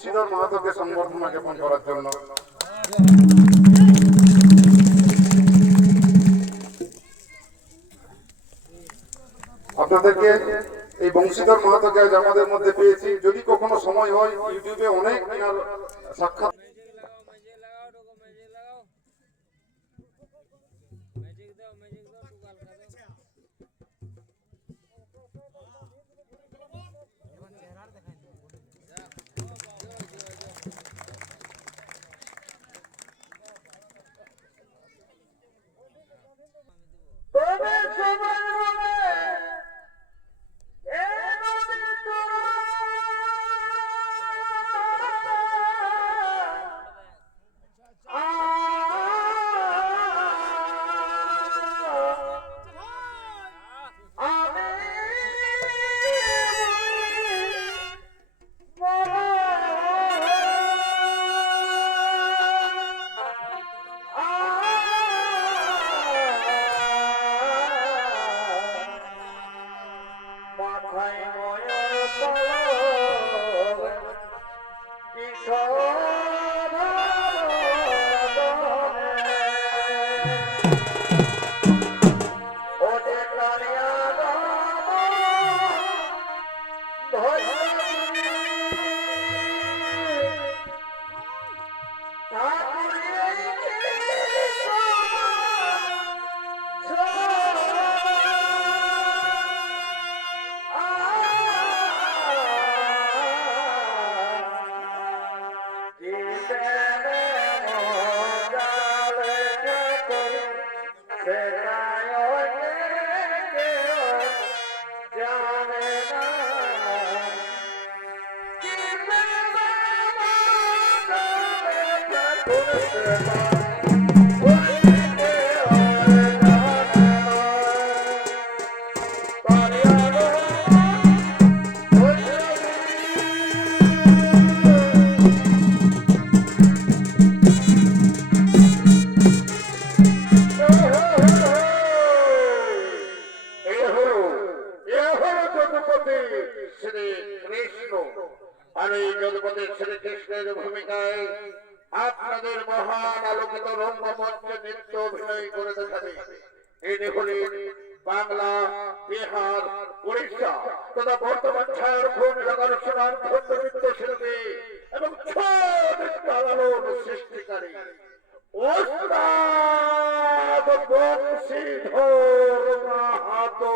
বংশীধর মাহাতোকে সংবর্ধনা জ্ঞাপন করার জন্য। আপনাদেরকে এই বংশীধর মাহাতোকে আজ আমাদের মধ্যে পেয়েছি। যদি কখনো সময় হয় ইউটিউবে অনেক সাক্ষাৎ আর এই জগতে শ্রীকৃষ্ণের ভূমিকায় আপনাদের মহান আলোকিত রঙ্গমঞ্চে নৃত্য অভিনয় করে দেখাবে। ইনি হলেন বাংলা, বিহার, উড়িষ্যা তথা বর্তমান ছায়ার ভূমিকার সনাতন নৃত্য শিল্পী এবং ছবির সৃষ্টিকারী ওস্তাদ বংশীধর মাহাতো।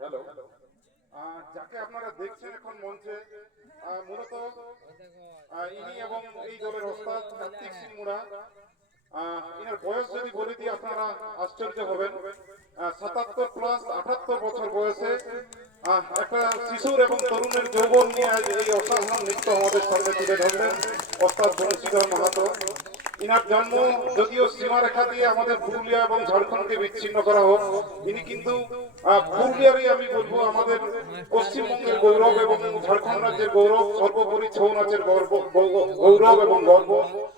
হ্যালো, যাকে আপনারা দেখছেন এখন মঞ্চে, মূলত ইনি এবং এই দলের ওস্তাদ কার্তিক সিং মুড়া। এনার বয়স যদি বলে দিই আপনারা আশ্চর্য হবেন। ৭৭ প্লাস ৭৮ বছর বয়সে একটা শিশুর এবং তরুণের যৌবন নিয়ে আজ এই অসাধারণ নৃত্য আমাদের সামনে তুলে ধরলেন ওস্তাদ বংশীধর মাহাতো। ইনার জন্ম যদিও সীমারেখা দিয়ে আমাদের পুরুলিয়া এবং ঝাড়খণ্ডকে বিচ্ছিন্ন করা হোক, ইনি কিন্তু পুরুলিয়ারই আমি বলবো আমাদের পশ্চিমবঙ্গের গৌরব এবং ঝাড়খণ্ড রাজ্যের গৌরব, সর্বোপরি ছৌ নাচের গৌরব এবং গর্ব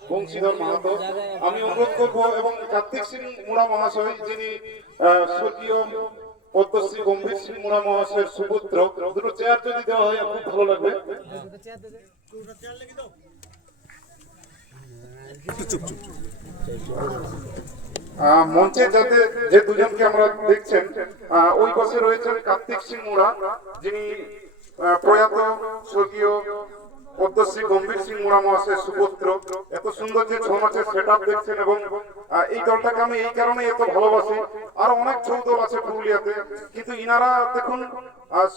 বংশীধর মাহাতো। আমি অনুরোধ করবো এবং কার্তিক সিং মুড়া মহাশয়, যিনি স্বর্গীয় পদ্মশ্রী গম্ভীর সিং মুড়া মহাশয়ের সুপুত্র, দুটো চেয়ার যদি দেওয়া হয় খুব ভালো লাগবে। মঞ্চে যাতে যে দুজনকে আমরা দেখছেন, ওই পাশে রয়েছেন কার্তিক সিং মুড়া, যিনি প্রয়াত স্বর্গীয় পদ্মশ্রী গম্ভীর সিং মুড়া মহাশয়ের সুপুত্র। এত সুন্দর যে ছৌ নাচের সেট আপ দেখছেন, এবং এই দলটাকে আমি এই কারণে এত ভালোবাসি। আরো অনেক ছৌ দল আছে পুরুলিয়াতে, কিন্তু ইনারা দেখুন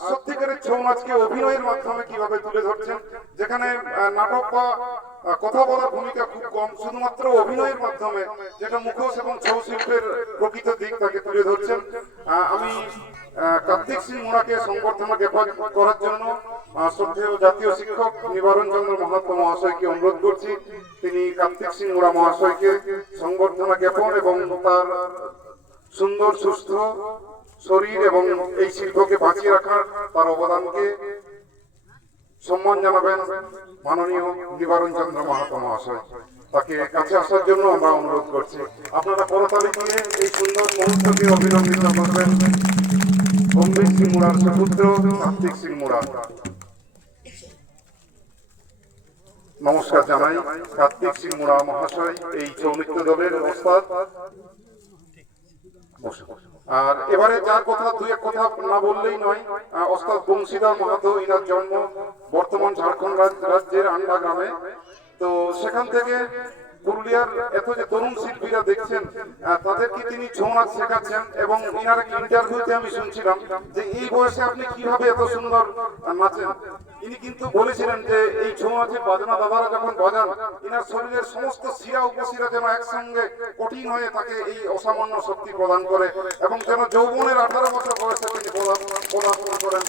সত্যিকারের ছৌ নাচকে অভিনয়ের মাধ্যমে কিভাবে তুলে ধরছেন, যেখানে নাটক বা কথা বলার ভূমিকা খুব কম, শুধুমাত্র অভিনয়ের মাধ্যমে যেটা মুখোশ এবং ছৌ শিল্পের প্রকৃত দিক তাকে তুলে ধরছেন। আমি কার্তিক সিং মুড়াকে সংবর্ধনা জ্ঞাপন করার জন্য শ্রদ্ধেয় জাতীয় শিক্ষক নিবারণ চন্দ্র মাহাতো মহাশয়কে অনুরোধ করছি। তিনি কার্তিক সিং মুড়া মহাশয়কে সংবর্ধনা জ্ঞাপন এবং তার সুন্দর সুস্থ শরীর এবং এই শিল্পকে বাঁচিয়ে রাখার তার অবদানকে সম্মান জানাবেন মাননীয় নিবারণ চন্দ্র মাহাতো মহাশয়। তাকে কাছে আসার জন্য আমরা অনুরোধ করছি। আপনারা করতালি দিয়ে এই সুন্দর মুহূর্তকে অভিনন্দিত করবেন অমৃত সিং মুড়ার সুপুত্র কার্তিক সিং মুড়া। নমস্কার জানাই কার্তিক সিং মুড়া মহাশয় এই ছৌ নৃত্য দলের ওস্তাদ। আর এবারে যার কথা দুই এক কথা না বললেই নয়, ওস্তাদ বংশীধর মাহাতো, ইনার জন্ম বর্তমান ঝাড়খণ্ড রাজ্যের আন্ডা গ্রামে। তো সেখান থেকে পুরুলিয়ার এত যে তরুণ শিল্পীরা দেখছেন তাদেরকে তিনি ছৌ নাচ শেখাচ্ছেন এবং ইনার এক ইন্টারভিউতে আমি শুনছিলাম যে এই বয়সে আপনি কিভাবে এত সুন্দর নাচেন। ইনি কিন্তু বলেছিলেন যে এই ছৌ নাচের বাজনা দাদারা যখন বাজান ইনার শরীরের সমস্ত শিরা উপশিরা যেন একসঙ্গে কঠিন হয়ে তাকে এই অসামান্য শক্তি প্রদান করে এবং যেন যৌবনের 18 বছর বয়সে তিনি পদার্পণ করেন।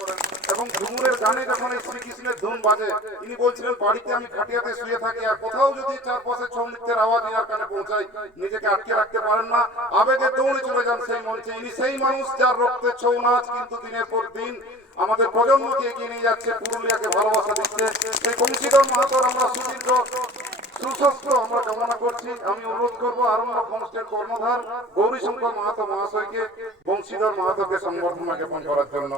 এবং ঝুমুরের গানে যখন এই শ্রীকৃষ্ণের ধুন বাজে ইনি বলছিলেন বাড়িতে আমি খাটিয়াতে শুয়ে থাকি আর কোথাও যদি চারপাশে ছৌ নৃত্যের আওয়াজ ইনার কানে পৌঁছায় নিজেকে আটকে রাখতে পারেন না, আবেগে দৌড়ে চলে যান সেই মঞ্চে। ইনি সেই মানুষ যার রক্তে ছৌ নাচ কিন্তু দিনের পর দিন আমাদের প্রজন্মকে এগিয়ে নিয়ে যাচ্ছে, পুরুলিয়াকে ভালোবাসা দিচ্ছে। সেই বংশীধর মাহাতোর আমরা সুদীর্ঘ সুস্বাস্থ্য আমরা কামনা করছি। আমি অনুরোধ করবো আরণ্যক হোমস্টের কর্ণধার গৌরীশঙ্কর মাহাতো মহাশয়কে বংশীধর মাহাতোকে সংবর্ধনা জ্ঞাপন করার জন্য।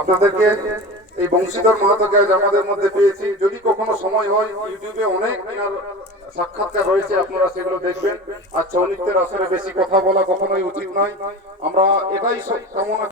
আপনাদেরকে এই বংশীধর মাহাতোকে আজ আমাদের মধ্যে পেয়েছি। যদি কখনো সময় হয় ইউটিউবে অনেক সাক্ষাৎকার রয়েছে, আপনারা সেগুলো দেখবেন। আর ছৌ নৃত্যের আসরে বেশি কথা বলা কখনোই উচিত নয়। আমরা এটাই কামনা